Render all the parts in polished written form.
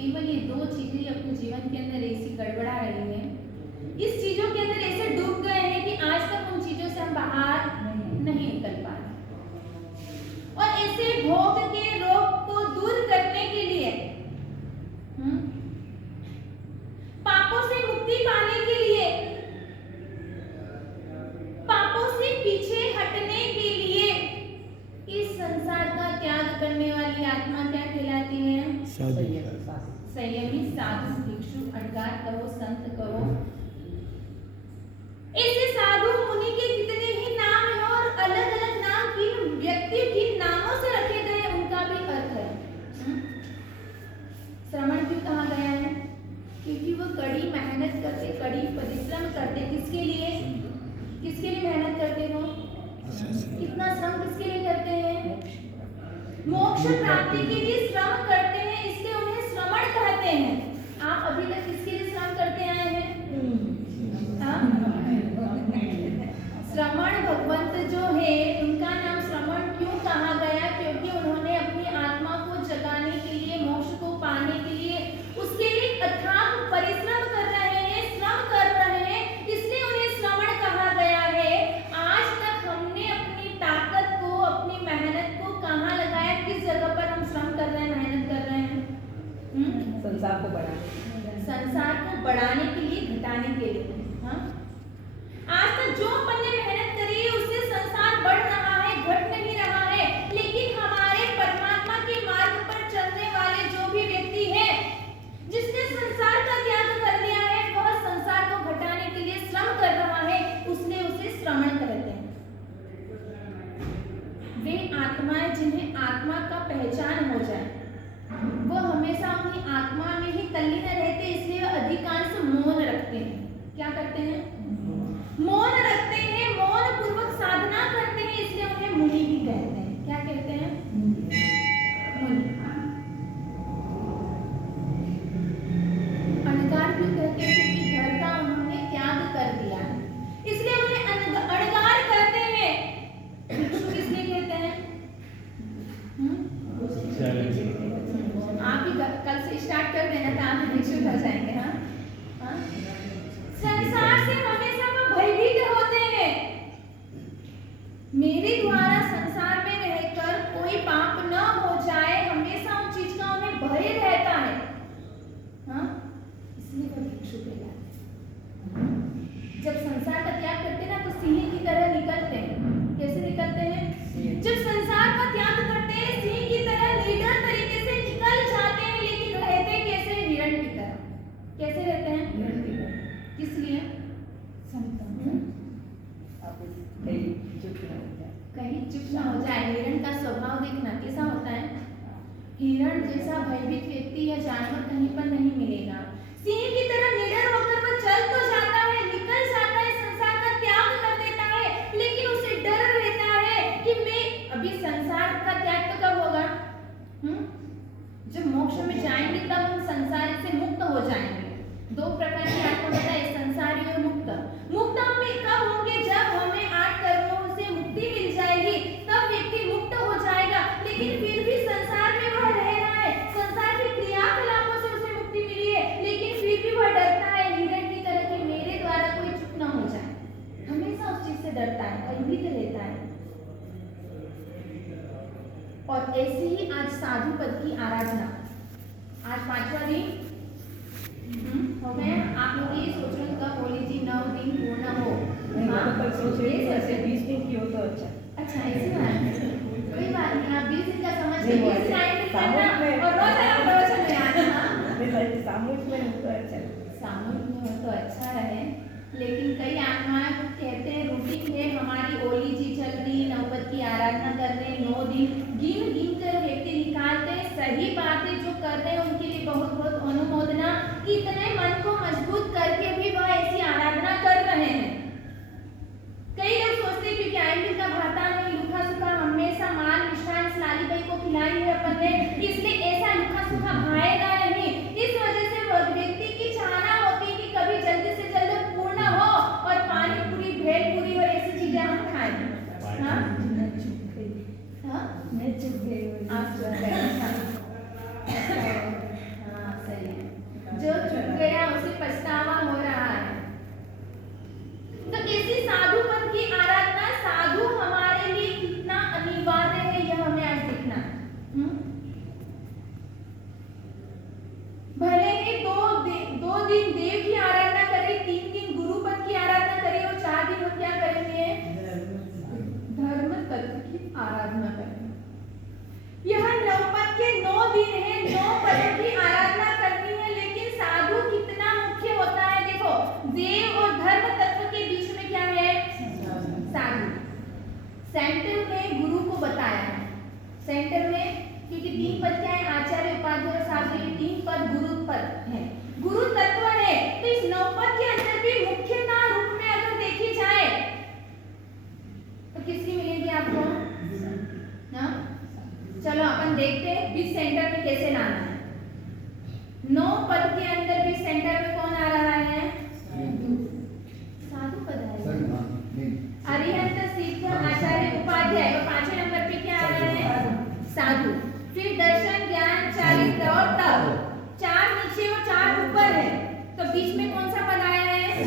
केवल ये दो चीजें अपने जीवन के अंदर ऐसी गड़बड़ा रही हैं, इस चीजों के अंदर ऐसे डूब गए हैं कि आज तक उन चीजों से हम बाहर नहीं निकल पा रहे। और ऐसे भोग के रोग को दूर करने के लिए, पापों से मुक्ति पाने के लिए, पापों से पीछे हटने के लिए इस संसार का त्याग करने वाली आत्मा क्या कहलाती है? संयमी, साधु, भिक्षु, अड़गार कहो, संत कहो। ऐसे साधु मुनि के कितने ही नाम हैं और अलग अलग नाम किन व्यक्ति किन नामों से रखे गए हैं उनका भी अर्थ है। श्रमण क्यों कहा गया है? क्योंकि वो कड़ी मेहनत करते, कड़ी परिश्रम करते। किसके लिए? किसके लिए मेहनत करते हो? कितना श्रम किसके लिए करते हैं? मोक्ष प्राप्ति के लिए श्रम करते हैं, इसलिए उन्हें श्रमण कहते हैं। आप अभी तक किसके लिए श्रम करते आए हैं? श्रमण भगवंत जो है उनका नाम श्रमण क्यों कहा गया? क्योंकि उन्होंने अपनी आत्मा को जगाने के लिए, मोक्ष को पाने के लिए, उसके लिए अथाक परिश्रम कर रहे हैं, श्रम कर रहे हैं, इसलिए उन्हें श्रमण कहा गया है। आज तक हमने अपनी ताकत को, अपनी मेहनत को कहाँ लगाया? किस जगह पर हम श्रम कर रहे हैं, मेहनत कर रहे हैं? संसार को बढ़ाने, संसार को बढ़ाने के लिए, घटाने के लिए। आज तक जो अपन ने मेहनत करी है उससे संसार बढ़ रहा है, घट नहीं रहा है। लेकिन हमारे परमात्मा के मार्ग पर चलने वाले जो भी व्यक्ति है, जिसने संसार का त्याग कर लिया है, वह संसार को घटाने के लिए श्रम कर रहा है, उसने उसे श्रमण कहते हैं। वे आत्माएं जिन्हें आत्मा का पहचान हो जाए, वो हमेशा अपनी आत्मा में ही तल्लीन रहते, इसलिए अधिकांश मौन रखते हैं। क्या करते हैं? मौन रखते हैं, मौन पूर्वक साधना करते हैं, इसलिए उन्हें मुनि भी कहते हैं। क्या कहते हैं? मुनि। अणगार क्यों कहते हैं? क्योंकि घर का उन्होंने त्याग कर दिया है, इसलिए उन्हें अणगार कहते हैं। भिक्षु किसलिए कहते हैं? आप ही कल से स्टार्ट कर देना था, आप भिक्षु हो जाएंगे। हाँ, संसार से हमेशा वो भयभीत होते हैं। मेरे द्वारा संसार में रहकर कोई पाप न हो जाए, हमेशा उस चीज का उन्हें भय रहता है। इसलिए वो भिक्षु कहलाते हैं। जब संसार का त्याग करते हैं ना, तो सिंह की तरह निकलते हैं। कैसे निकलते हैं? जब संसार का त्याग करते हैं, सिंह की तरह निडर तरीके से निकल जाते हैं, लेकिन रहते कैसे? हिरण की तरह। कैसे रहते हैं? हिरण की तरह। किस लिए? कहीं चुप ना हो जाए। हिरण का स्वभाव देखना कैसा होता है? हिरण जैसा भयभीत व्यक्ति या जानवर कहीं पर नहीं मिलेगा। सिंह की तरह निडर होकर वह चल तो जाता है, निकल जाता है, संसार का त्याग कर देता है, लेकिन उसे डर रहता है कि मैं अभी संसार का त्याग तो कब होगा? जब मोक्ष में जाएंगे तब हम संसार से मुक्त हो जाएंगे। दो प्रकार की आत्मा बताए, संसारी और मुक्त। मुक्त हमें कब होंगे? जब हमें 8 कर्मों से मुक्ति मिल जाएगी, तब व्यक्ति मुक्त हो जाएगा। लेकिन फिर भी संसार में वह रह रहा है, संसार के क्रियाकलापों से उसे मुक्ति मिली है, लेकिन फिर भी वह डरता है हिरण की तरह कि मेरे द्वारा कोई चूक ना हो जाए। हमेशा उस चीज से डरता है, भयभीत रहता है। और ऐसे ही आज साधु पद की आराधना, आज 5वां दिन हो गया। आप लोग ये सोच रहे हो कब होली जी 9 दिन पूर्ण हो? कल सोच रहे थे ऐसे 20 दिन की हो तो अच्छा। अच्छा, ऐसी बात है, कोई बात नहीं। आप 20 दिन का समझ के 20 टाइम करना और रोज आप प्रवचन में आना। सामूहिक में हो तो अच्छा, सामूहिक में हो तो अच्छा रहे। लेकिन कई आत्माएं कहते हैं रूटीन है हमारी, ओली जी चल रही, नवपत की आराधना कर रहे, 9 दिन गिन गिन कर व्यक्ति निकालते हैं। सही बात है, जो कर रहे हैं उनके लिए बहुत बहुत अनुमोदना कि इतने मन को मजबूत करके भी वह ऐसी आराधना कर रहे हैं। कई लोग सोचते हैं क्योंकि आइंदी का भाता में लुखा सुखा हमेशा माल मिष्ठान लाली बाई को खिलाई है अपन ने, इसलिए ऐसा लुखा सुखा भाएगा नहीं। इस वजह से व्यक्ति की चाहना होती है कि कभी जल्दी से जल्दी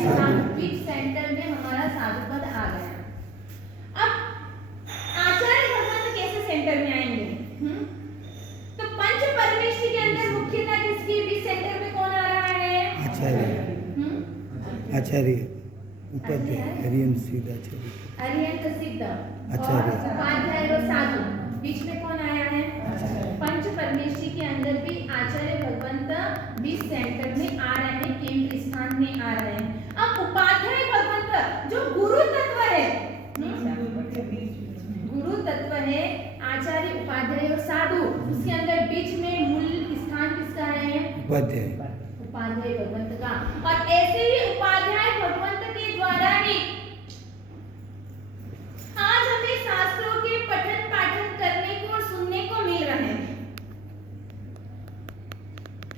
बीच सेंटर में हमारा साधु पद आ गया। अब आचार्य भगवंत कैसे सेंटर में आएंगे? तो पंच परमेष्ठी के अंदर मुख्यतः किसकी बीच सेंटर में कौन आ रहा है? आचार्य उपाध्याय हरियन सिद्धाचार्य अरिहंत सिद्ध आचार्य उपाध्याय और साधु बीच में कौन आया है? पंच परमेष्ठी के अंदर भी आचार्य भगवंत बीच सेंटर में आ रहे हैं, केंद्र स्थान में आ रहे हैं। अब उपाध्याय भगवंत जो गुरु तत्व है, गुरु तत्व है आचार्य उपाध्याय और साधु, उसके अंदर बीच में मूल स्थान किसका है? उपाध्याय भगवंत का। और ऐसे ही उपाध्याय भगवंत के द्वारा ही आज हमें शास्त्रों के पठन पाठन करने को और सुनने को मिल रहे हैं।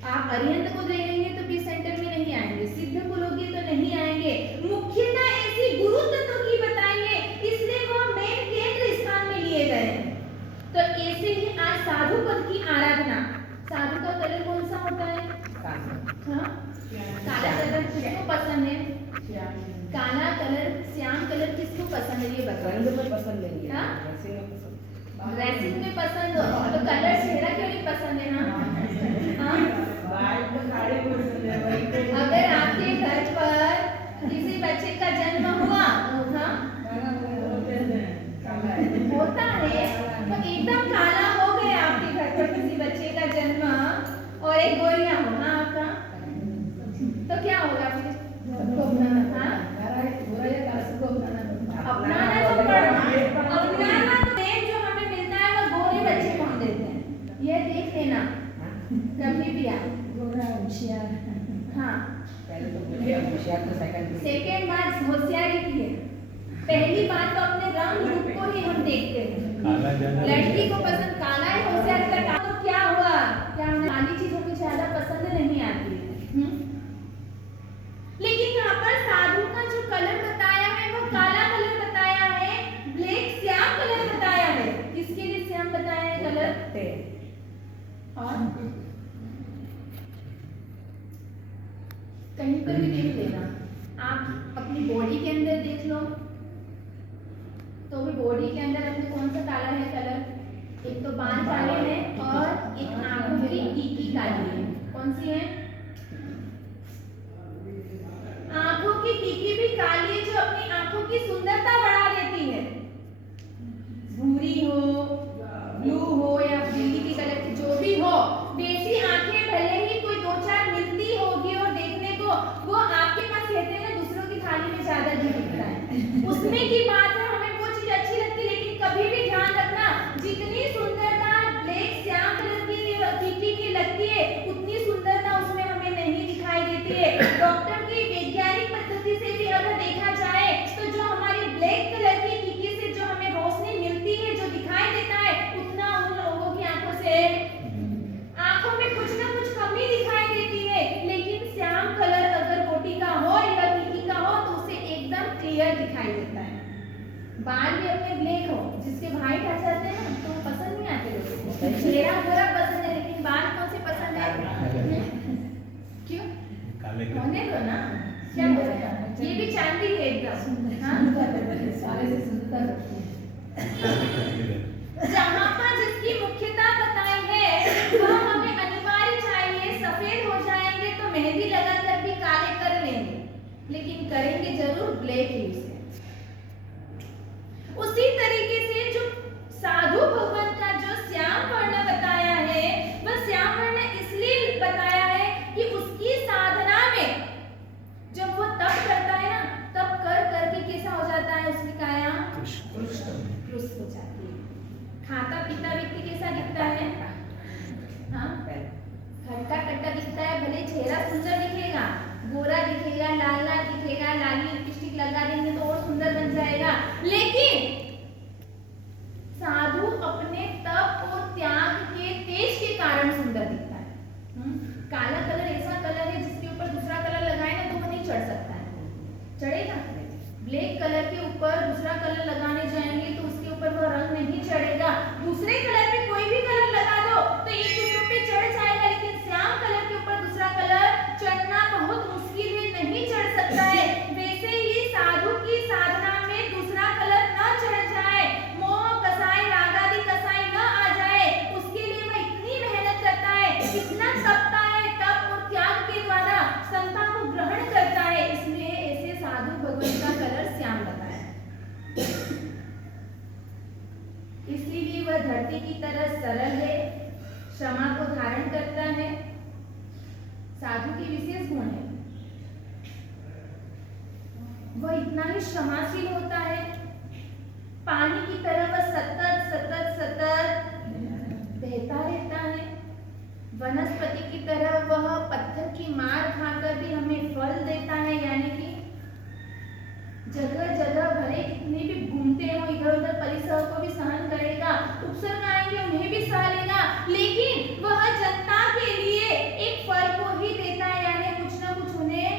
आप अरिहंत को देखेंगे तो बीच सेंटर में नहीं आएंगे, सिद्ध को लोगे तो नहीं आएंगे। मुख्यतः ऐसी गुरु तत्व की बताएंगे, इसलिए वो मेन केंद्र स्थान में लिए गए। तो ऐसे ही आज साधु पद की आराधना, साधु का कलर कौन सा होता है? काला कलर किसको पसंद है? काला कलर, श्याम कलर किसको पसंद है? ये बताओ। पसंद नहीं है, ड्रेसिंग में पसंद हो तो कलर चेहरा क्यों नहीं पसंद है? अगर आपके घर पर किसी बच्चे का जन्म हुआ होता है तो एकदम काला हो गया आपके घर पर किसी बच्चे का जन्म और एक गोरिया हो आपका, तो क्या होगा फिर? अपनाना तो जो हमें मिलता है वो गोरे बच्चे कौन देते हैं, ये देख लेना कभी भी आप। हाँ, सेकेंड बात होशियारी की है। पहली बात तो अपने रंग रूप को ही हम देखते हैं। लड़की को पसंद काला है, होशियार का तो क्या हुआ? क्या हमें काली चीजों की ज्यादा पसंद नहीं आती है। लेकिन यहाँ पर साधु का जो कलर बताया है वो काला कलर बताया है, ब्लैक श्याम कलर बताया है। किसके लिए श्याम बताया है कलर? और कहीं पर भी देख लेना, आप अपनी बॉडी के अंदर देख लो तो भी बॉडी के अंदर अपने कौन सा काला है कलर? एक तो बाल काले हैं और एक आंखों की टीकी काली है। कौन सी है? आंखों की टीकी भी काली है, जो अपनी आंखों की सुंदरता बढ़ा देती है। भूरी हो, ब्लू हो या पीली की कलर की जो भी हो, वैसी आंखें भले ही कोई दो चार मिलती होगी और देखने को वो आपके पास कहते हैं दूसरों की थाली में ज्यादा जी दिखता है, उसमें की बात है, हमें वो चीज अच्छी लगती है। लेकिन कभी भी ध्यान रखना, जितनी सुंदरता ब्लैक श्याम कलर की टीकी की लगती है उतनी सुंदरता उसमें हमें नहीं दिखाई देती है। डॉक्टर की वैज्ञानिक पद्धति से भी अगर देखा जाए तो जो हमारी ब्लैक कलर की टीकी से जो हमें रोशनी मिलती है, जो दिखाई देता है, उतना उन लोगों की आंखों में कुछ ना कुछ कमी दिखाई देती है। लेकिन श्याम कलर अगर बोटी का हो या टीकी का हो तो उसे एकदम क्लियर दिखाई देता है। बाल भी अपने ब्लैक हो, जिसके व्हाइट आ जाते हैं तो पसंद नहीं आते लोगों को। चेहरा गोरा पसंद है लेकिन बाल कौन से पसंद है? क्यों? होने दो ना, क्या बोल रहे हैं? ये भी चांदी है एकदम। सारे से सुंदर जहाँ पर जिसकी मुख्यता बताई है वह हमें अनिवार्य चाहिए। सफेद हो जाएंगे तो मेहंदी लगाकर भी काले कर लेंगे, लेकिन करेंगे जरूर ब्लैक ही उसे। उसी तरीके से जो साधु भगवान का जो श्याम वर्ण बताया है, वह श्याम वर्ण इसलिए बताया है कि उसकी साधना में जब वो तप करता है ना, तब कर करके कैसा हो जाता है उसकी काया? कृष्ण हो जाती है। खाता पीता व्यक्ति कैसा दिखता है? हाँ, खट्टा खट्टा दिखता है, भले चेहरा सुंदर दिखेगा, गोरा दिखेगा, लाल लाल दिखेगा, लाली लिपस्टिक लगा देंगे तो और सुंदर बन जाएगा। लेकिन साधु अपने तप और त्याग के तेज के कारण सुंदर दिखता है। काला कलर ऐसा कलर है जिसके ऊपर दूसरा कलर लगाए ना तो वो नहीं चढ़ सकता है, चढ़ेगा? ब्लैक कलर के ऊपर दूसरा कलर लगाने जाएंगे तो उसके ऊपर वो रंग नहीं चढ़ेगा। दूसरे कलर पे कोई भी कलर लगा दो तो एक दूसरे पे चढ़ जाएगा, लेकिन श्याम कलर के ऊपर दूसरा कलर चढ़ना बहुत मुश्किल है, नहीं चढ़ सकता है। वह इतना ही क्षमाशील होता है। पानी की तरह वह सतत सतत सतत बहता रहता है। वनस्पति की तरह वह पत्थर की मार खाकर भी हमें फल देता है, यानी कि जगह जगह भले कितने भी घूमते हो इधर उधर परिसर को भी सहन करेगा, उपसर्ग आएंगे उन्हें भी सह लेगा, लेकिन वह जनता के लिए एक फल को ही देता है, यानी कुछ ना कुछ उन्हें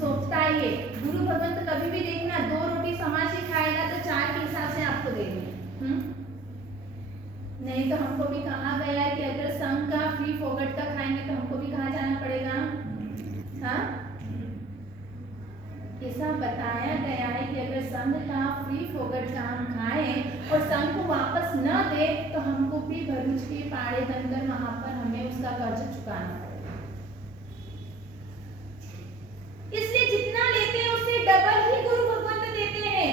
सौंपता है। गुरु भगवंत कभी भी देखना 2 रोटी समाज ही खाएगा तो 4 के हिसाब से आपको देंगे। नहीं तो हमको भी कहा गया है कि अगर संघ का फ्री फोगट का खाएंगे तो हमको भी कहाँ जाना पड़ेगा। हाँ, ऐसा बताया गया है कि अगर संघ का फ्री फोगट का हम खाएं और संघ को वापस न दे तो हमको भी भरूच के पाड़े बनकर वहां पर हमें उसका कर्ज चुकाना पड़ेगा। इसलिए जितना लेते हैं उससे डबल ही गुरु भगवंत देते हैं,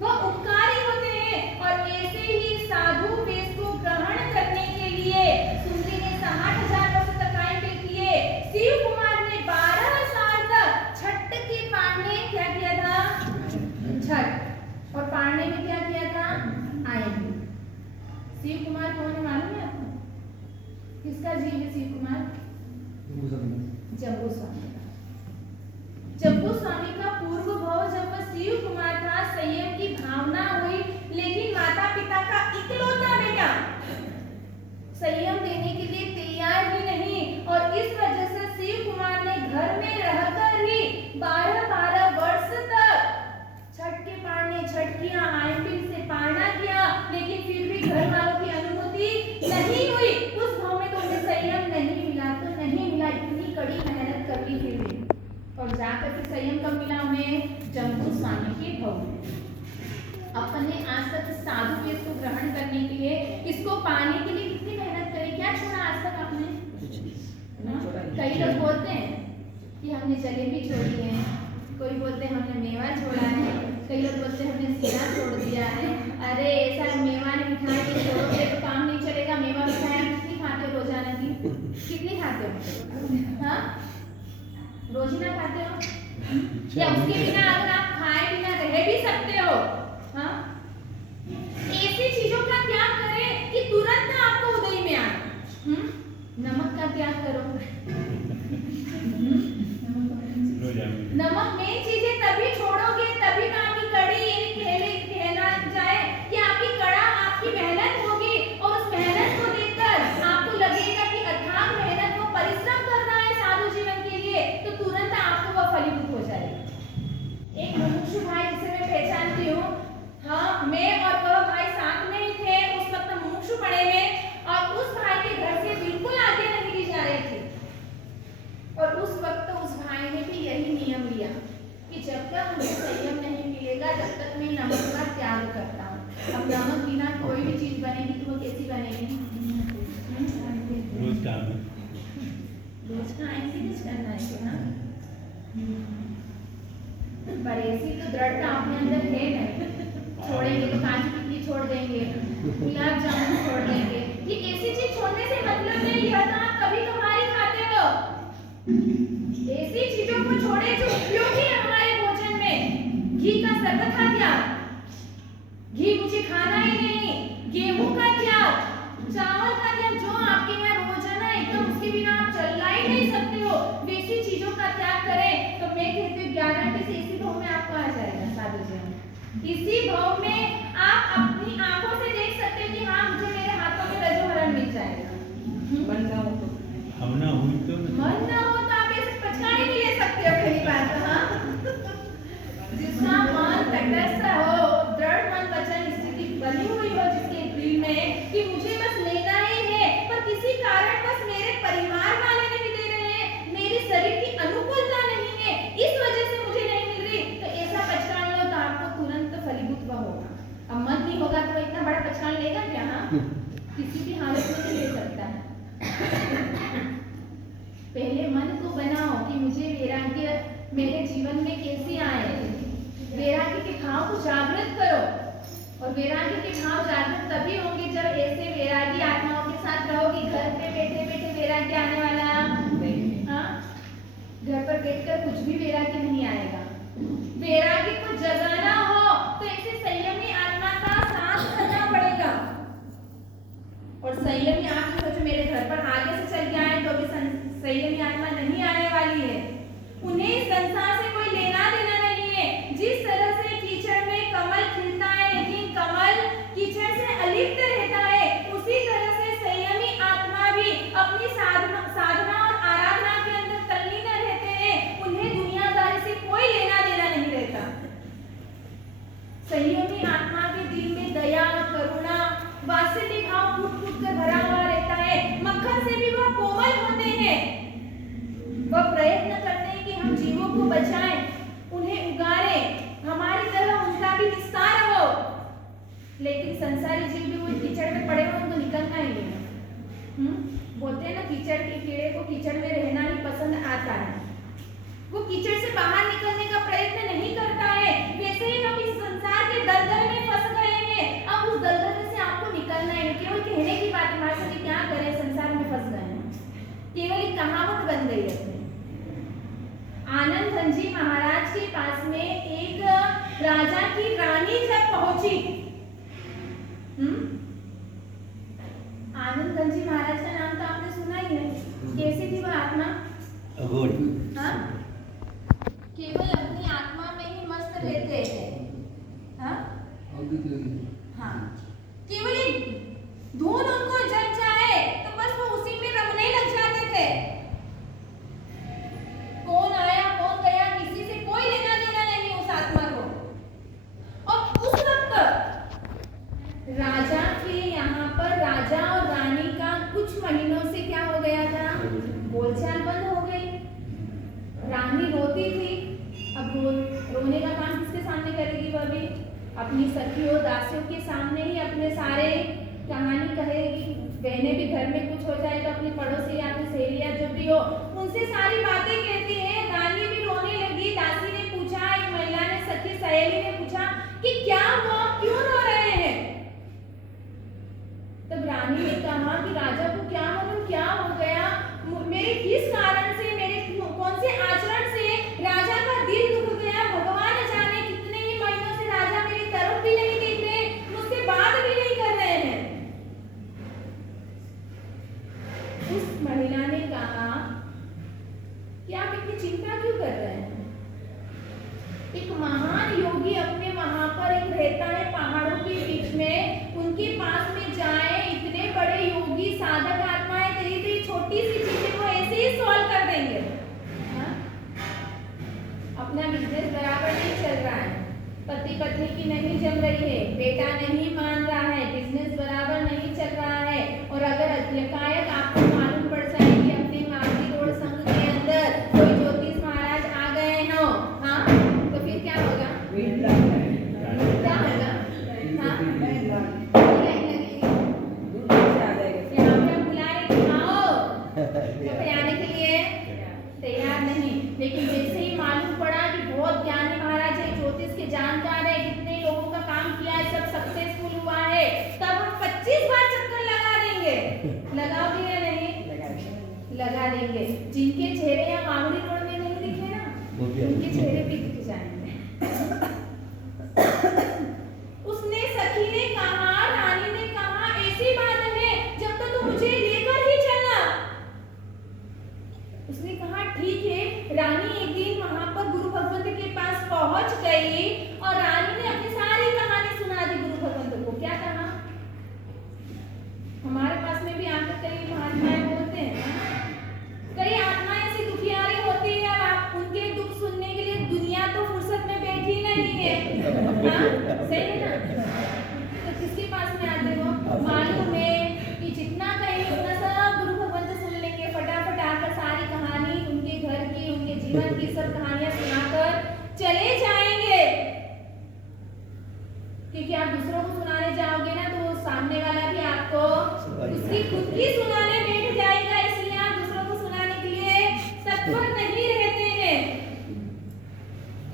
वह उपकारी होते हैं। और ऐसे ही साधु वेश को ग्रहण करने के लिए सुंदरी ने 60,000 वर्ष तक कायम किए। शिव कुमार ने 12 साल तक छठ के पाड़ने क्या किया था, छठ, और पाड़ने में क्या किया था, आयन। शिव कुमार कौन है मालूम है आपको? किसका जीव है शिव कुमार? जम्बू स्वामी का। जम्बू स्वामी का पूर्व भाव जब वह शिव कुमार था, संयम की भावना हुई, लेकिन माता पिता का इकलौता बेटा संयम देने के लिए तैयार ही नहीं, और इस वजह से शिव कुमार ने घर में रहकर ही 12-12 वर्ष तक छठ के पाड़ने छठ किया, आयन से पारना किया, लेकिन फिर भी घर वालों की अनुमति नहीं हुई। उस भाव में तो उन्हें संयम नहीं मिला, तो नहीं मिला, इतनी कड़ी मेहनत कर ली फिर भी, और जाकर के संयम कब मिला उन्हें, जम्बू स्वामी के भव में। अपने आज तक साधु वेश को ग्रहण करने के लिए, इसको पाने के लिए कितनी मेहनत करी, क्या छोड़ा आज तक आपने? कई लोग बोलते हैं कि हमने जलेबी छोड़ी है, कोई बोलते हैं हमने मेवा छोड़ा है, कई लोग बोलते हैं हमने सीरा छोड़ दिया है। अरे ऐसा मेवा ने मिठाई के छोड़ोगे तो काम नहीं चलेगा। मेवा मिठाई आप कितनी खाते हो रोजाना की, कितनी खाते हो? हाँ, रोज ना खाते हो, या उसके बिना अगर आप खाए बिना रह भी सकते हो। हाँ, ऐसी चीजों का त्याग करें कि तुरंत आपको उदय में आए। नमक का त्याग करो। नमक में चीजें तभी छोड़ोगे, तभी तो आपकी कड़ी कहना जाए कि आपकी कड़ा आपकी मेहनत होगी, और उस मेहनत को देखकर आपको लगेगा कि अथाक मेहनत वो परिश्रम कर रहा है साधु जीवन के लिए, तो तुरंत आपको वह फलीभूत हो जाएगा। एक मुमुक्षु भाई जिसे मैं पहचानती हूँ, हाँ, मैं और वह भाई साथ में ही थे, उस वक्त मुमुक्षु पड़े हुए, और उस भाई के घर से बिल्कुल आगे नहीं ली जा रही थी, और उस वक्त उस भाई ने भी यही नियम लिया कि जब तक मुझे संयम नहीं मिलेगा तब तक मैं नमक का त्याग करता हूँ। अब नमक बिना कोई भी चीज बनेगी तो वो कैसी बनेगी? रोज का ऐसी कुछ करना है क्या? पर ऐसी तो दृढ़ता अपने अंदर है नहीं, छोड़ेंगे तो काजू कतली छोड़ देंगे, गुलाब जामुन छोड़ देंगे, ये ऐसी चीज छोड़ने से मतलब नहीं, यह तो आप कभी कभार ही खाते हो। ऐसी चीजों को छोड़े जो उपयोगी है हमारे भोजन में। घी का शरबत खा क्या? घी मुझे खाना ही नहीं। गेहूं का त्याग, चावल का त्याग, जो आपके यहाँ रोजाना एकदम उसके बिना आप चल ही नहीं सकते हो, वैसी चीजों का त्याग करें। तो मैं कहती हूँ 11 से इसी भाव में आपको आ जाएगा साधु जीवन। इसी भाव में आप अपनी आंखों से देख सकते हो कि हाँ, मुझे मेरे हाथों में रजोहरण मिल जाएगा। मन ना हो तो मन ना हो तो आप ऐसे पचकाने नहीं ले सकते हो, पहली बात। हाँ, जिसका मन तटस्थ हो, दृढ़ मन वचन स्थिति बनी हुई हो जिसके दिल में कि मुझे बस लेना ही है, पर किसी कारण बस मेरे परिवार वाले नहीं दे रहे हैं, मेरी शरीर की अनुकूलता नहीं है, इस वजह से मुझे नहीं मिल रही, तो ऐसा पचकान लो तो आपको तुरंत फलीभूत होगा। अब मन नहीं होगा तो इतना बड़ा पचकान लेगा क्या? हाँ, किसी भी हालत में नहीं ले सकता है। पहले मन को बनाओ कि मुझे वैराग्य मेरे जीवन में कैसे आए, वैराग्य के भाव को जागृत करो, और वैराग्य के भाव जागृत तभी होंगे जब ऐसे वैरागी आत्माओं के साथ रहोगी। घर पे बैठे बैठे वैराग्य आने वाला? हाँ, घर पर बैठकर कुछ भी वैराग्य नहीं आएगा। वैराग्य निस्तार हो, लेकिन संसारी जीव भी वो कीचड़ में पड़े हो उनको निकलना ही नहीं। बोलते हैं ना कीचड़ के कीड़े को कीचड़ में रहना ही पसंद आता है, वो कीचड़ से बाहर निकलने का प्रयत्न नहीं करता है। वैसे ही हम इस संसार के दलदल में फंस गए हैं, अब उस दलदल से आपको निकलना है। केवल कहने की बात है, महाराज जी क्या करें, संसार में फंस गए हैं, केवल एक कहावत बन गई है। आनंद धन जी महाराज के पास में एक राजा की रानी जब पहुंची, आनंद धन जी महाराज का नाम तो आपने सुना ही है। कैसी थी वह आत्मा? हाँ? केवल अपनी आत्मा में ही मस्त रहते हैं। हाँ? हाँ। केवल एक धुन उनको जग जाए तो बस वो उसी में रमने लग जाते थे। कौन आया कौन गया किसी से कोई लेना देना नहीं उस आत्मा को। और उस वक्त राजा के यहाँ पर राजा और रानी का कुछ महीनों से क्या हो गया था, बोलचाल बंद हो गई। रानी रोती थी, अब रोने का काम किसके सामने करेगी? वह भी अपनी सखियों दासियों के सामने ही अपने सारे कहानी कहेगी। बहनें भी घर में कुछ हो जाए तो अपनी पड़ोसी या अपनी सहेलियां जो भी हो उनसे सारी बातें कहती है। रानी भी रोने लगी। दासी ने पूछा, एक महिला ने, सखी सहेली ने पूछा कि क्या हुआ, क्यों रो रहे हैं? तब रानी ने कहा कि राजा को क्या मालूम क्या हो गया, मेरे किस कारण से, मेरे कौन से आचरण से राजा का दिल दुख गया, भगवान जाने। कितने ही महीनों से राजा मेरी तरफ भी नहीं देख रहे, मुझसे बात भी नहीं कर रहे हैं। उस महिला ने कहा कि आप इतनी चिंता क्यों कर रहे हैं? एक महान योगी अपने वहां पर एक रहता है पहाड़ों के बीच में, उनके पास में जाए। इतने बड़े योगी साधक आत्माएं तेरी छोटी सी चीजें वो ऐसे ही सॉल्व कर देंगे। हाँ? अपना बिजनेस बराबर नहीं चल रहा है, पति पत्नी की नहीं जम रही है, बेटा नहीं मान रहा है, बिजनेस बराबर नहीं चल रहा है, और अगर एकाएक आपको मालूम पड़ जाए कि अपने मालवी रोड संघ के अंदर कोई ज्योतिष महाराज आ गए हो, हाँ, तो फिर क्या होगा? क्या होगा? हाँ? लाइन लगेगी, यहाँ पे हम बुलाए कि आओ, तो फिर आने के लिए तैयार नहीं। लेकिन जैसे ही मालूम पड़ा कि बहुत ज्ञानी महाराज है, ज्योतिष के जानकार है, कितने लोगों का काम किया है, सब सक्सेसफुल हुआ है, तब हम 25 बार चक्कर लगा देंगे। लगाओगे या नहीं? लगा देंगे। जिनके चेहरे यहाँ मामूली रोड में नहीं दिखे ना, उनके चेहरे भी दिख जाएंगे। उसने सखी ने कहा, रानी ने कहा, ऐसी बात है जब तक तो मुझे लेकर ही चलना। उसने कहा ठीक है। रानी एक दिन वहां पर गुरु भगवंत के पास पहुंच गई और रानी ने अपनी सारी कहानी सुना दी गुरु भगवंत को। क्या कहा? हमारे पास में भी आकर कई महात्माएं बोलते हैं, कई आत्माएं ऐसी दुखियारी होती है, आप उनके दुख सुनने के लिए दुनिया तो फुर्सत में बैठी नहीं है। हाँ? सही है ना? तो किसके पास में आते हो? मालूम है कि जितना कहेंगे उतना सब गुरु भगवंत सुन लेंगे, फटाफट आकर सारी कहानी उनके घर की, उनके जीवन की सब कहानियां सुनाकर चले जाएंगे। क्योंकि आप दूसरों को सुनाने जाओगे ना तो सामने वाला भी आपको उसकी खुद की सुनाने बैठ जाएगा, इसलिए आप दूसरों को सुनाने के लिए तत्पर नहीं रहते हैं।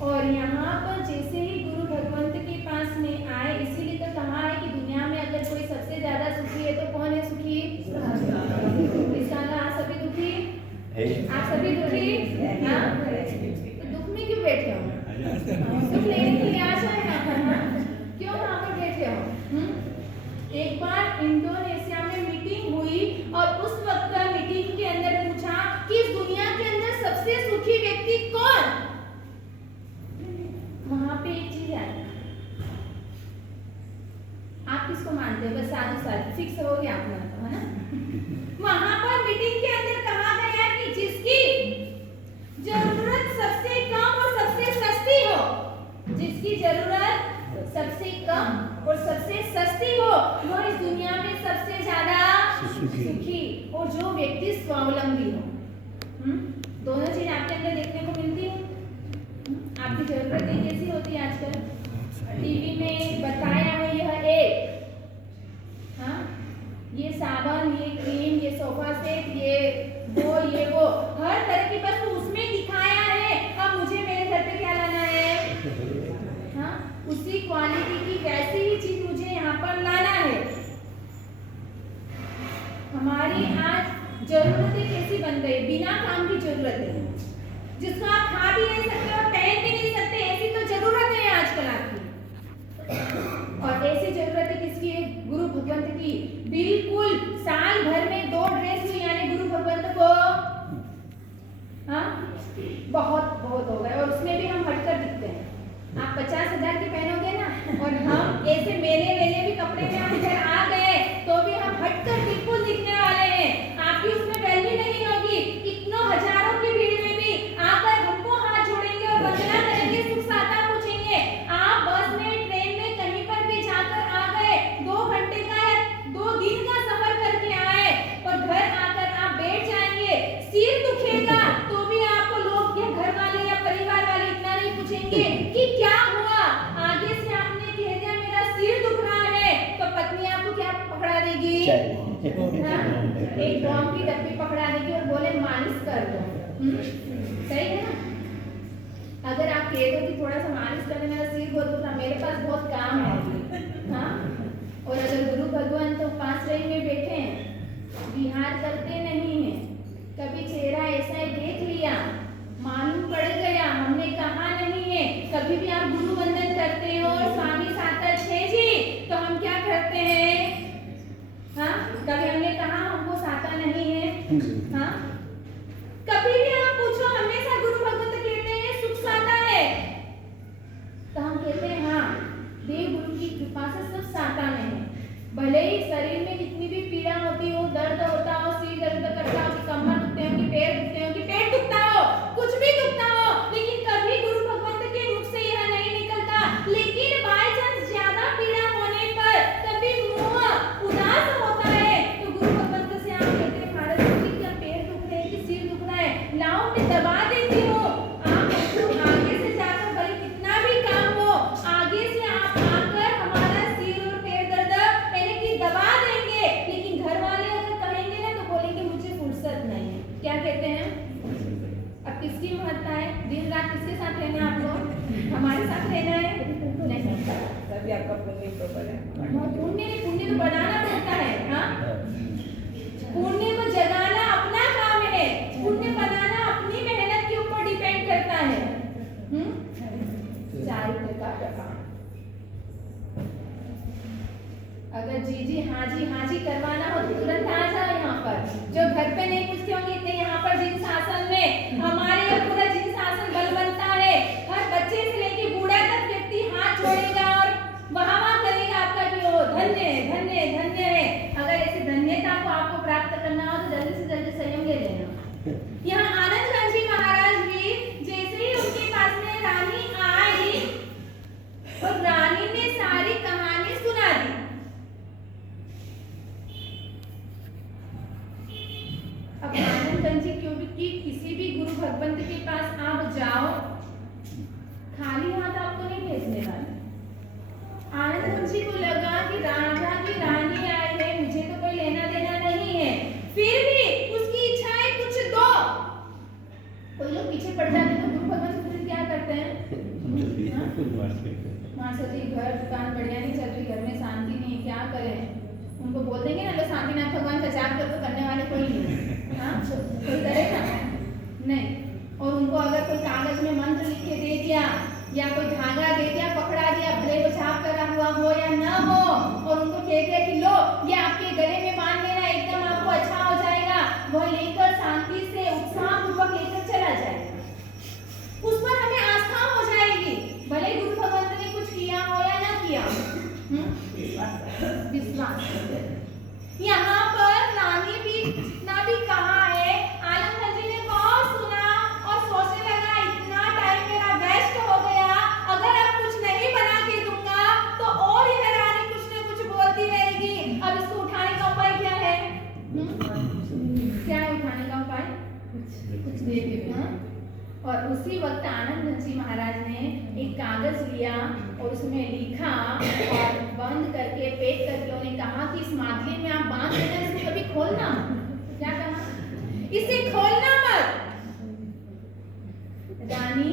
और यहाँ पर जैसे ही गुरु भगवंत के पास में आए, इसीलिए तो कहा है कि दुनिया में अगर कोई सबसे ज्यादा सुखी है तो कौन है सुखी? इसका आप सभी दुखी? आप सभी दुखी? हाँ? तो दुख में क्यों बैठे हो? सुख लेने के लिए आ जाए यहाँ पर, क्यों वहाँ पर बैठे हो? एक बार इंडोनेशिया में मीटिंग हुई और उस वक्त मीटिंग के अंदर पूछा कि इस दुनिया के अंदर सबसे सुखी व्यक्ति कौन? वहां पे एक चीज आई, आप किसको मानते हो? बस साधु साधु फिक्स हो गया आपका, है ना? वहां पर मीटिंग के अंदर कहा गया कि जिसकी जरूरत सबसे कम और सबसे सस्ती हो, जिसकी जरूरत सबसे कम और सबसे सस्ती हो, वो इस दुनिया में सबसे ज्यादा सुखी, और जो व्यक्ति स्वावलंबी हो। दोनों चीज आपके अंदर देखने को मिलती है। आपकी जरूरतें कैसी होती है आजकल? टीवी ऐसी बन गई बिना काम की जरूरतें, जिसको आप खा भी नहीं सकते और पहन भी नहीं सकते, ऐसी तो जरूरतें हैं आजकल आपकी। और ऐसी जरूरतें किसकी है? गुरु भगवंत की। बिल्कुल साल भर में 2 ड्रेस हुई, यानी गुरु भगवंत को हाँ बहुत बहुत हो गए, और उसमें भी हम हटकर दिखते हैं। आप 50,000 की पहनोगे ना, और हम ऐसे मेले वेले भी कपड़े में हम इधर आ गए तो भी हम हटकर बिल्कुल दिखने वाले हैं। आपकी उसमें वैल्यू नहीं होगी। इतनों हजारों की भीड़ में भी आकर हमको हाथ जोड़ेंगे और वंदना करेंगे, सुख साता पूछेंगे। आप बस में, ट्रेन में, कहीं पर भी जाकर आ गए, 2 घंटे का या 2 दिन का सफर करके आए और घर आकर आप बैठ जाएंगे, सिर दुखेगा तो भी आपको लोग या घर वाले या परिवार वाले इतना नहीं पूछेंगे कि क्या हुआ। आगे से आपने कह दिया मेरा सिर दुख रहा है, तो पत्नी आपको क्या पकड़ा देगी? हाँ? एक बॉम्ब की डब्बी पकड़ा देगी और बोले मालिश कर दो। सही है ना? अगर आप कह दो कि थोड़ा सा मालिश कर दे, मेरा सिर बहुत दुख रहा, मेरे पास बहुत काम है। हाँ? और अगर गुरु भगवान तो पास रही में बैठे हैं, विहार करते नहीं है, कभी चेहरा ऐसा ही देख लिया, मालूम पड़ गया, हमने कहा नहीं है। कभी भी आप गुरु वंदन करते हो स्वामी साता छे जी, तो हम क्या करते हैं? हाँ, कभी हमने कहा हमको साता नहीं है? हाँ, कभी भी आप पूछो, हमेशा गुरु भगवंत कहते हैं सुख साता है, तो हम कहते हैं हाँ, देव गुरु की कृपा से सब साता में है। भले ही शरीर में कितनी भी पीड़ा होती हो, दर्द होता हो, सिर दर्द करता हो, कि कमर दुखते हो, कि पैर दुखते हो, कि पेट दुखता हो, कुछ भी दुखता हो, लेकिन कभी गुरु भगवंत के मुख से यह नहीं निकलता। लेकिन बाय चांस ज्यादा पीड़ा होने पर कभी मुंह उदास होता है, तो गुरु भगवंत से आप कहते हैं महाराज जी क्या पैर दुख रहे हैं, कि सिर दुख रहा है, लाओ मैं दबा देती हूँ। आप आगे से जाकर भले कितना भी काम हो, आगे से आप आकर हमारा सिर और पैर दर्द यानी कि दबा देंगे। लेकिन घर वाले अगर कहेंगे ना, तो बोलेंगे मुझे फुर्सत नहीं है। क्या कहते हैं? अब किसकी महत्ता है? दिन रात किसके साथ रहना है आपको? हमारे साथ रहना है? नहीं, तभी आपका पुण्य प्रबल है। पुण्य तो बढ़ाना पड़ता है। हाँ, पुण्य को जगाना अपना काम है, पुण्य बनाना अपनी मेहनत के ऊपर डिपेंड करता है। चारित्र का प्रभाव। अगर जी हाँ जी करवाना हो तो तुरंत आ जाओ यहाँ पर। जो घर पे नहीं पूछते होंगे इतने यहाँ पर जिन शासन में हमारे यहाँ पूरा जिन शासन बल बनता है। हर बच्चे से लेके बूढ़ा तक व्यक्ति हाथ जोड़ेगा और वाह करेगा आपका कि ओ धन्य धन्य धन्य है। अगर ऐसी धन्यता को आपको प्राप्त करना हो तो जल्दी से जल्दी संयम ले लेना। यहाँ आनंद जी महाराज भी जैसे ही उनके पास में रानी आई और रानी ने सारी कहानी सुना दी। अब आनंद जी क्योंकि किसी भी गुरु भगवंत के पास आप जाओ, खाली हाथ आपको नहीं भेजने वाले। आनंद जी को लगा कि राजा की रानी आई है, मुझे तो कोई लेना देना नहीं है, फिर भी उसकी इच्छा है कुछ दो। कोई लोग पीछे पड़ जाते तो गुरु भगवंत फिर क्या करते हैं? मास्टर जी घर दुकान बढ़िया नहीं चल रही, घर में शांति नहीं, क्या करें? उनको बोल देंगे ना, लो शांतिनाथ भगवान का जाप कर, तो करने वाले कोई नहीं। हाँ, कोई करेगा नहीं। और उनको अगर कोई कागज में मंत्र लिख के दे दिया या कोई धागा दे दिया, पकड़ा दिया, भले वो छाप करा हुआ हो या ना हो, और उनको कह दिया कि लो ये आपके गले में बांध लेना, एकदम आपको अच्छा हो जाएगा, वह लेकर शांति से उत्साह पूर्वक लेकर चला जाएगा। उस पर हमें आस्था हो जाएगी, भले गुरु भगवंत ने कुछ किया हो या ना किया। विश्वास। यहाँ पर रानी भी जितना भी कहा है, आनंद जी ने बहुत सुना और सोचने लगा इतना टाइम मेरा वेस्ट हो गया, अगर अब कुछ नहीं बना के दूंगा तो और यह रानी कुछ न कुछ बोलती रहेगी। अब इसको उठाने का उपाय क्या है? क्या है उठाने का उपाय? कुछ दे दे। और उसी वक्त आनंद जी महाराज ने एक कागज लिया और उसमें लिखा और बंद करके पैक करके उन्हें कहा कि इस मादली में आप बांध देना, इसको कभी खोलना। क्या कहा? इसे खोलना मत। रानी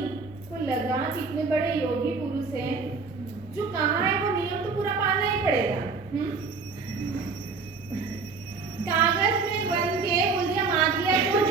को लगा कि इतने बड़े योगी पुरुष हैं, जो कहा है वो नियम तो पूरा पालना ही पड़ेगा। कागज में बंद के बोल दिया मादलिया को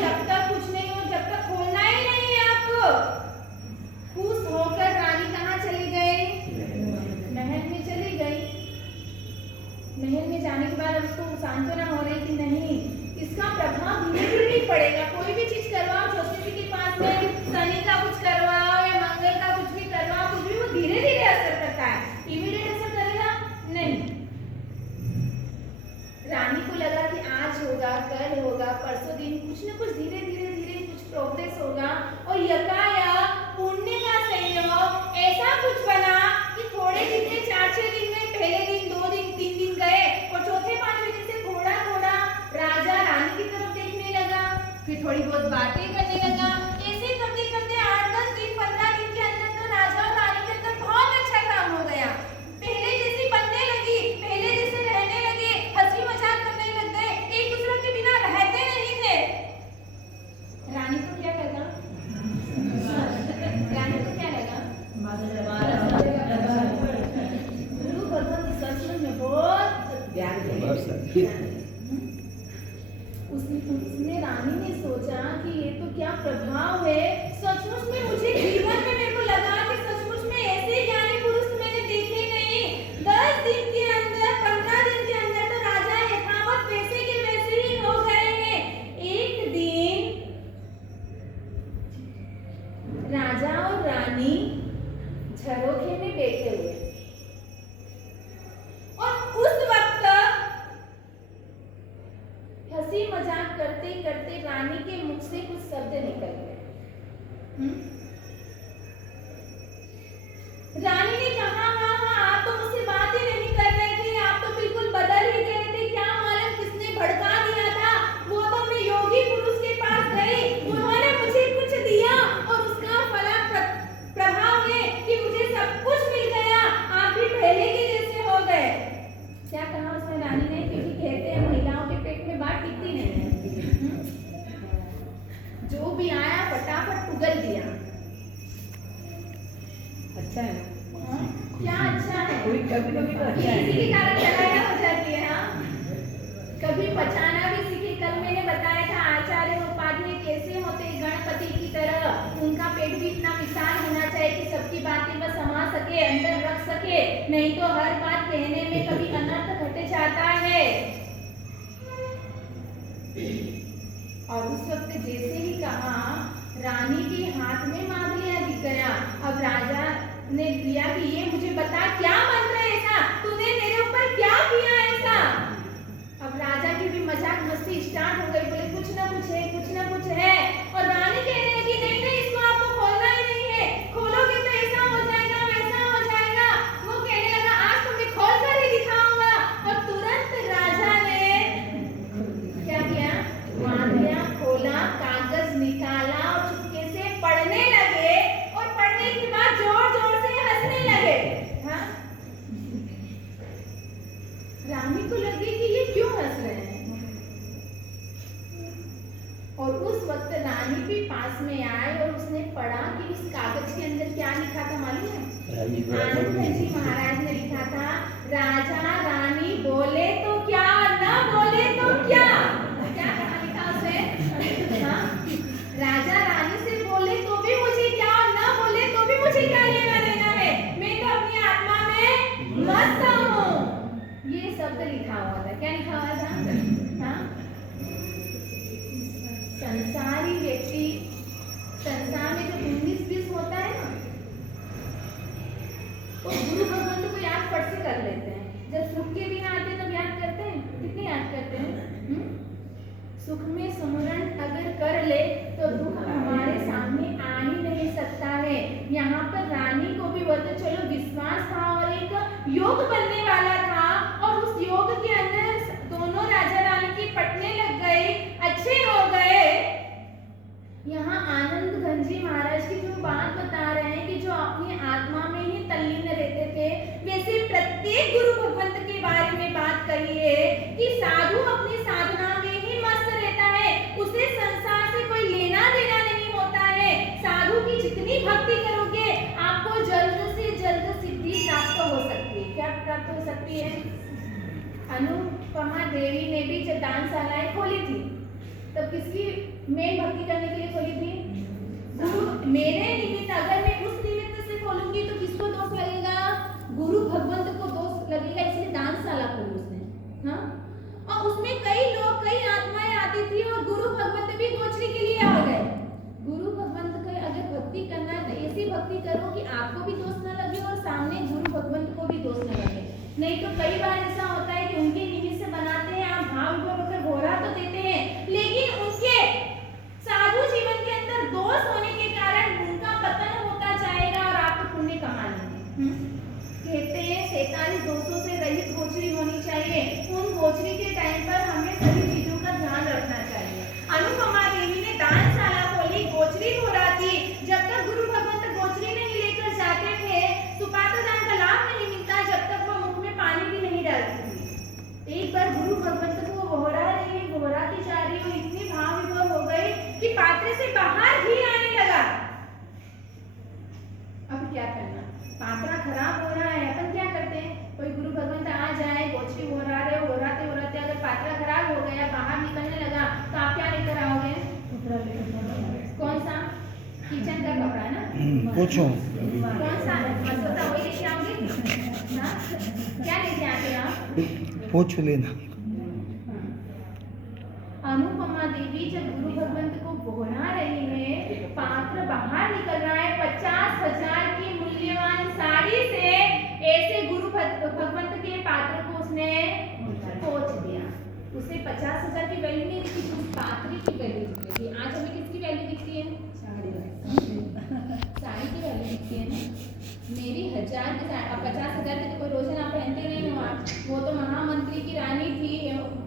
उसने रानी ने सोचा कि ये तो क्या प्रभाव है। सचमुच में मुझे जीवन में मेरे को लगा कि सचमुच में ऐसे ज्ञानी पुरुष तो मैंने देखे नहीं। 10 दिन के अंदर 15 दिन के अंदर तो राजा यथावत वैसे के वैसे ही हो गए हैं। एक दिन राजा और रानी झरोखे में बैठे हुए और उस वक्त हंसी मजाक करते करते रानी के मुख से कुछ शब्द निकल गए। रानी ने कहा, हाँ हाँ, आप तो मुझसे बात ही नहीं कर रहे थे, आप तो बिल्कुल बदल ही गए थे। क्या मालूम किसने भड़का दिया था। वो तो मैं योगी पुरुष के पास गई, उन्होंने मुझे कुछ दिया और उसका प्रभाव है कि मुझे सब कुछ मिल गया, आप भी पहले के जैसे हो गए। क्या कहा उसने रानी ने, क्योंकि कहते हैं महिलाओं के पेट में बात टिकती नहीं है। जो भी आया फटाफट उगल दिया। अच्छा है ना? हाँ? क्या अच्छा है? कोई कभी-कभी तो अच्छा इसी के है। कारण लड़ाइयाँ हो जाती है। हाँ? कभी बचाना भी सीखे। कल मैंने बताया था आचार्य उपाध्याय कैसे होते हैं, गणपति की तरह। उनका पेट भी इतना विशाल होना चाहिए कि सबकी बातें बस समा सके, अंदर रख सके, नहीं तो हर बात कहने में कभी अनर्थ घट जाता है। और उस वक्त जैसे ही कहा, रानी के हाथ में मामलिया दिख गया। अब राजा ने दिया कि ये मुझे बता, क्या मंत्र है ऐसा, तूने मेरे ऊपर क्या किया ऐसा। अब राजा की भी मजाक मस्ती स्टार्ट हो गई। बोले कुछ ना कुछ है, कुछ ना कुछ है। और रानी कहने लगी, नहीं नहीं, इसको आपको खोलना ही नहीं है, खोलोगे तो ऐसा हो जाएगा, वैसा हो जाएगा। वो कहने लगा, आज तो मैं खोल कर ही दिखाऊंगा। और तुरंत राजा ने क्या किया, मामलिया खोला, कागज निकाला और चुपके से पढ़ने लगे। और पढ़ने के बाद जोर जोर से हंसने लगे। हाँ? रानी को लगे कि ये क्यों हंस रहे हैं। और उस वक्त रानी भी पास में आई और उसने पढ़ा कि उस कागज के अंदर क्या लिखा था मालूम है? आनंद जी महाराज ने लिखा था, राजा रानी बोले तो क्या, ना बोले तो क्या। क्या कहा लिखा उसे? हाँ? राजा रानी से बोले तो भी मुझे क्या, और ना बोले तो भी मुझे क्या लेना देना है, मैं तो अपनी आत्मा में मस्त हूँ। ये शब्द लिखा हुआ था। क्या लिखा हुआ था? हाँ? संसारी व्यक्ति, संसार में जो 19-20 होता है ना, वो गुरु भगवंत को याद फट से कर लेते हैं। जब सुख के दिन आते तब याद करते हैं, कितने याद करते हैं। सुख में सुमरण अगर कर ले तो दुख हमारे सामने आ ही नहीं सकता है। यहाँ पर रानी को भी वो तो चलो विश्वास था और एक योग बनने वाला था, और उस योग के अंदर दोनों राजा रानी की पटने लग गए, अच्छे हो गए। यहाँ आनंद गंजी महाराज की जो बात बता रहे हैं कि जो अपनी आत्मा में ही तल्लीन रहते थे, वैसे प्रत्येक गुरु भगवंत के बारे में बात कही है कि साधु अपनी साधना में ही मस्त रहता है, उसे संसार से कोई लेना देना नहीं होता है। साधु की जितनी भक्ति करोगे आपको जल्द से जल्द सिद्धि प्राप्त हो सकती है। क्या प्राप्त हो सकती है? अनुपमा देवी ने भी जब दानशालाएं खोली थी तब किसकी मेन भक्ति करने के लिए खोली थी? गुरु। मेरे निमित्त, अगर मैं उस निमित्त से खोलूंगी तो किसको दोष लगेगा? गुरु भगवंत को दोष लगेगा, इसलिए दानशाला खोली उसने। हाँ? और उसमें कई लोग, कई आत्माएं आती थी और गुरु भगवंत भी गोचरी के लिए आ गए। गुरु भगवंत का अगर भक्ति करना है तो ऐसी भक्ति करो कि आपको भी दोष न लगे और सामने गुरु भगवंत को भी दोष न लगे। नहीं तो कई बार ऐसा होता है कि उनके निमित्त से बनाते हैं, आप भाव विभोर होकर घोरा तो देते हैं, लेकिन उनके साधु जीवन के अंदर दोष होने के कारण उनका पतन होता जाएगा और आप तो पुण्य कमा लेंगे। कहते हैं 47 दोषों से रहित गोचरी होनी चाहिए। उन गोचरी के टाइम पर हमें सभी चीजों का ध्यान रखना चाहिए। अनुपमा देवी ने दानशाला खोली, गोचरी घोराती। जब तक गुरु भगवंत गोचरी नहीं लेकर जाते थे, सुपात्र दान का लाभ नहीं मिलता जब तक वो मुख में पानी भी नहीं डालती थी। एक बार गुरु भगवंत को घोरा रही, घोराती जा रही और इतनी भाव विभोर हो गई कि पात्र से बाहर घी आने लगा। अब क्या करना? पात्रा खराब हो रहा है, अपन क्या करते हैं? कोई गुरु भगवंत आ जाए, गोचरी घोरा रहे हो, घोराते घोराते अगर पूछो कौन सा मसौदा वही लेके आओगे ना? क्या लेके आते आप? पूछ लेना। अनुपमा देवी जब गुरु भगवंत को बोला रही है, पात्र बाहर निकल रहा है 50,000 की मूल्यवान साड़ी से, ऐसे गुरु भगवंत के पात्र को उसने पोंछ दिया। उसे 50,000 की वैल्यू नहीं दिखी, उस पात्र की वैल्यू दिखी। आज हमें किसकी वैल्यू दिखती है? साड़ी की वैल्यू दिखती है ना। मेरी 1000 की 50,000 की तो कोई रोजाना पहनते नहीं हो आप। वो तो महामंत्री की रानी थी,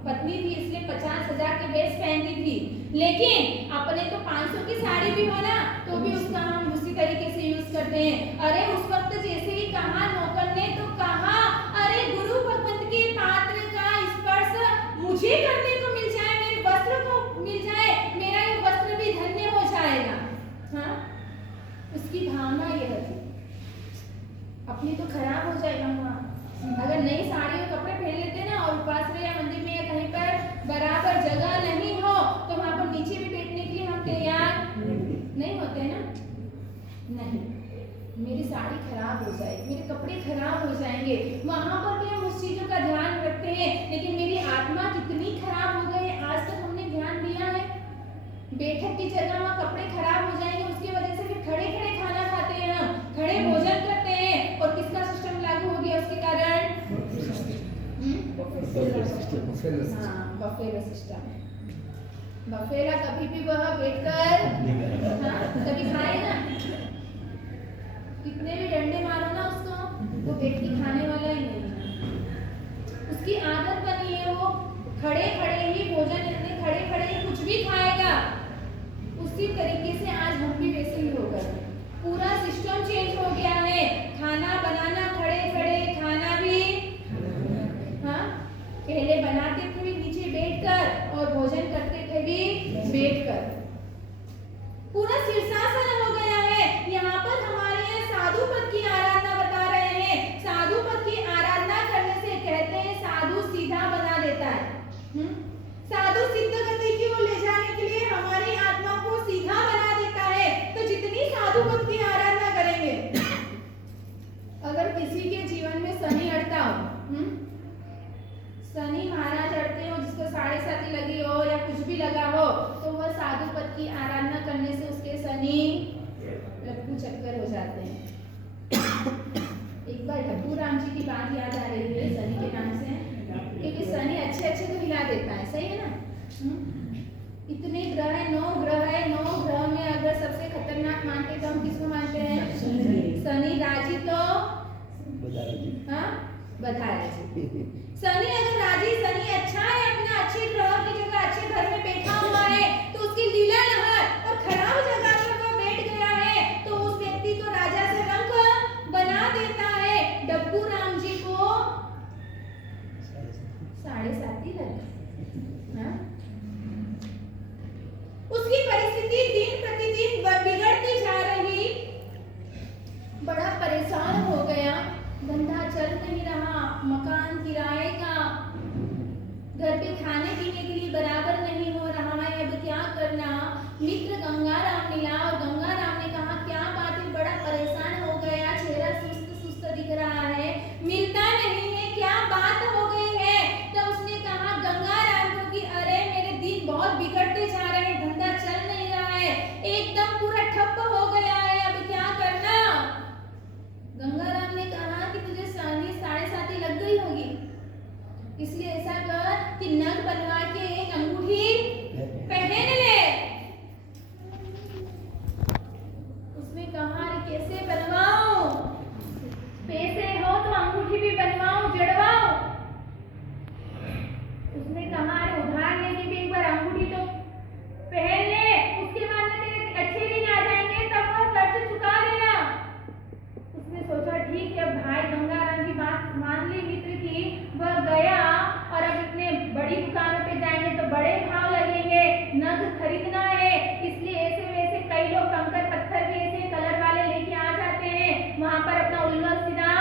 पत्नी थी, इसलिए 50,000 के ड्रेस पहनती थी। लेकिन अपने तो 500 की साड़ी भी हो ना, तो भी उसका हम उसी तरीके से यूज करते हैं। अरे उस वक्त जैसे ही कहा नौकर ने, तो कहा अरे गुरु भगवंत के पात्र का स्पर्श मुझे करने को मिल जाए, मेरे वस्त्र को मिल जाए, मेरा ये वस्त्र भी धन्य हो जाएगा। हाँ, उसकी भावना यह थी। अपनी तो खराब हो जाएगा वहाँ। अगर नई साड़ी और कपड़े पहन लेते ना, और उपासना या मंदिर में या कहीं पर बराबर जगह नहीं हो, तो वहाँ पर नीचे भी बैठने के लिए हम तैयार नहीं होते ना। नहीं, मेरी साड़ी खराब हो जाएगी, मेरे कपड़े खराब हो जाएंगे, वहाँ पर भी हम उस चीजों का ध्यान रखते हैं। लेकिन मेरी आत्मा कितनी खराब हो गई, आज तक हमने ध्यान दिया है? बैठक की जगह वहाँ कपड़े खराब हो जाएंगे, उसकी वजह से फिर खड़े खड़े खाना खाते हैं, हम खड़े भोजन करते हैं, और किसका सिस्टम लागू हो गया उसके कारण? हाँ, बफेलो सिस्टम। बफेला कभी भी वह बैठकर कभी खाएगा? कितने भी डंडे मारो ना उसको, वो बैठ के खाने वाला ही नहीं है। उसकी आदत बनी है, वो खड़े खड़े ही भोजन, इतने खड़े खड़े ही कुछ भी खाएगा। उसी तरीके से आज हम भी वैसे ही हो गए। पूरा सिस्टम चेंज हो गया है। खाना बनाना खड़े खड़े, खाना भी हाँ, पहले बनाते थे भी नीचे बैठकर, और भोजन करते थे भी बैठकर। पूरा शीर्षासन हो गया है। यहाँ पर हमारे यहाँ साधु पद की आराधना बता रहे हैं। साधु पद की आराधना करने से कहते हैं साधु सीधा बना देता है। साधु सिद्ध गति की ओर ले जाने के लिए हमारी आत्मा को सीधा बना देता है। तो जितनी साधु पद की आराधना करेंगे, अगर किसी के जीवन में शनि अड़ता हो, शनि महाराज अड़ते हो, जिसको 7.5 लगी हो या कुछ भी लगा हो, तो वह साधु पद की आराधना करने से उसके शनि लघु चक्कर हो जाते हैं। एक बार ठाकुर राम जी की बात याद आ रही है शनि के नाम से, क्योंकि शनि अच्छे अच्छे को हिला देता है, सही है ना। इतने ग्रह है, 9 ग्रह है, 9 ग्रह में अगर सबसे खतरनाक मानते तो हम किसको मानते हैं? शनि राजी तो हाँ, बधाया जी। शनि अगर राजी, शनि अच्छा है, अपना अच्छे ग्रह की जगह अच्छे घर में बैठा हुआ है, तो उसकी लीला लहर, और खराब जगह पर वो बैठ गया है, तो उस व्यक्ति को राजा से रंग बना देता है। डब्बू राम जी को 7.5 लगे। हाँ? उसकी परिस्थिति दिन प्रतिदिन बिगड़ती जा रही, बड़ा परेशान हो गया, धंधा चल नहीं रहा, मकान किराए का, घर पे खाने पीने के लिए बराबर नहीं हो रहा है, अब क्या करना। मित्र गंगाराम मिला, और गंगाराम ने कहा क्या बात है, बड़ा परेशान हो गया, चेहरा सुस्त सुस्त दिख रहा है, मिलता नहीं है, क्या बात हो गई है। तो उसने कहा गंगाराम को कि अरे मेरे दिन बहुत बिगड़ते जा रहे हैं, धंधा चल नहीं रहा है, एकदम पूरा ठप्प हो गया है, अब क्या करना। गंगाराम ने कहा कि तुझे शनि 7.5 लग गई होगी, इसलिए ऐसा कर कि नग बनवा के एक अंगूठी पहन ले। उसने कहा अरे कैसे बनवाऊं, पैसे हो तो अंगूठी भी बनवाऊं, जड़वाऊं। उसने कहा अरे उधार लेके भी एक बार अंगूठी तो पहन ले, उसके बाद ना तेरे अच्छे दिन आ जाएंगे, तब वह कर्ज चुका देना। उसने सोचा ठीक है, भाई गंगाराम की बात मान ली मित्र की, वह गया, और अब इतने बड़ी दुकानों पे जाएंगे तो बड़े भाव लगेंगे, नग खरीदना है, इसलिए ऐसे वैसे कई लोग कंकर पत्थर भी ऐसे कलर वाले लेके आ जाते हैं, वहां पर अपना उल्लू सीधा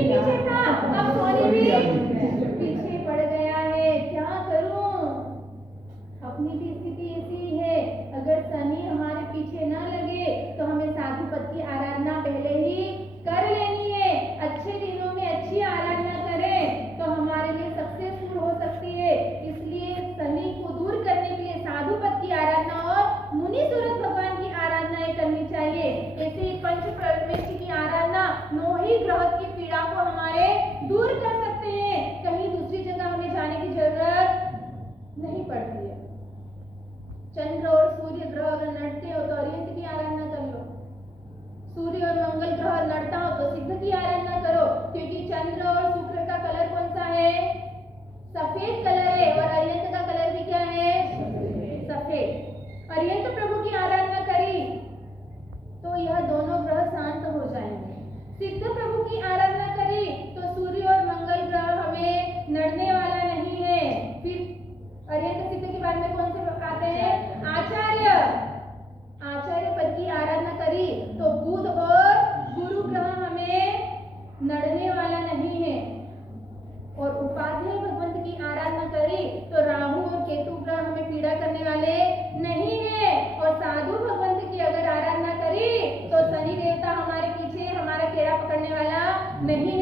ही पीछे था, अब सोनी भी पीछे पड़ गया है। क्या करूं? अपनी भी स्थिति ऐसी है, अगर शनि हमारे पीछे ना लगे तो हमें साधु पद की आराधना पहले ही कर लेनी है। अच्छे दिनों में अच्छी आराधना करें तो हमारे लिए सक्सेसफुल हो सकती है। इसलिए शनि को दूर करने के लिए साधु पद की आराधना और मुनि सूरत भगवान की आराधना करनी चाहिए। ऐसे ही पंच परमेश्वर की आराधना 9 ही ग्रह की पीड़ा को हमारे दूर कर सकते हैं। कहीं दूसरी जगह हमें जाने की जरूरत नहीं पड़ती है। चंद्र और सूर्य ग्रह अगर लड़ते हो तो अरिहंत की आराधना कर लो। सूर्य और मंगल ग्रह लड़ता हो तो सिद्ध की आराधना करो, क्योंकि चंद्र और शुक्र का कलर कौन सा है? सफेद कलर है, और अरिहंत का कलर भी क्या है? सफेद। अरिहंत प्रभु की आराधना करी तो यह दोनों ग्रह शांत हो जाएंगे। सिद्ध प्रभु की आराधना करी तो सूर्य और मंगल ग्रह हमें नड़ने वाला नहीं है। फिर अरिहंत सिद्ध के बाद में कौन से आते हैं? आचार्य। आचार्य पद की आराधना करी तो बुध और गुरु ग्रह हमें नड़ने वाला नहीं है। और उपाध्याय भगवंत की आराधना करी तो राहु और केतु ग्रह हमें पीड़ा करने वाले नहीं है। और साधु भगवंत की अगर आराधना करी तो शनि देवता हमारे पीछे हमारा केड़ा पकड़ने वाला नहीं